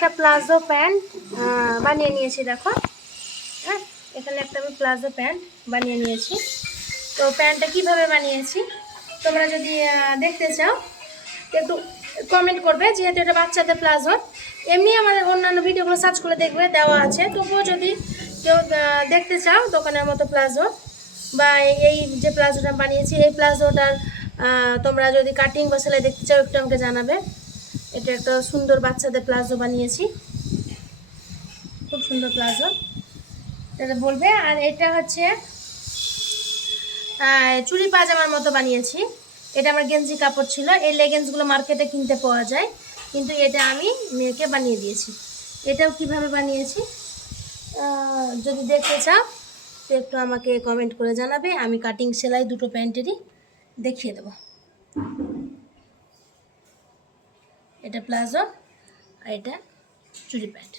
একটা palazzo pant বানিয়ে নিয়েছি, দেখো। হ্যাঁ এখানে একটা আমি প্লাজো প্যান্ট বানিয়ে নিয়েছি। তো প্যান্টটা কীভাবে বানিয়েছি? তোমরা যদি দেখতে চাও, একটু কমেন্ট করবে, যেহেতু এটা বাচ্চাদের প্লাজো। এমনি আমাদের অন্যান্য ভিডিওগুলো সার্চ করে দেখবে, দেওয়া আছে। তবুও যদি কেউ দেখতে চাও, দোকানের মতো প্লাজো, বা এই যে প্লাজোটা বানিয়েছি, এই প্লাজোটার তোমরা যদি কাটিং বা সেলাই দেখতে চাও, একটু আমাকে জানাবে। এটা একটা সুন্দর বাচ্চাদের প্লাজো বানিয়েছি। খুব সুন্দর প্লাজো। এটা বলবে, আর এটা হচ্ছে চুড়ি পাজামার মতো বানিয়েছি। এটা আমার গেঞ্জি কাপড় ছিল, এই লেগেন্সগুলো মার্কেটে কিনতে পাওয়া যায়। কিন্তু এটা আমি মেয়েকে বানিয়ে দিয়েছি। এটাও কীভাবে বানিয়েছি? যদি দেখতে চাও, তো একটু আমাকে কমেন্ট করে জানাবে। আমি কাটিং সেলাই দুটো প্যান্টেরই দেখিয়ে দেবো। এটা প্লাজো আর এটা চুরি প্যান্ট।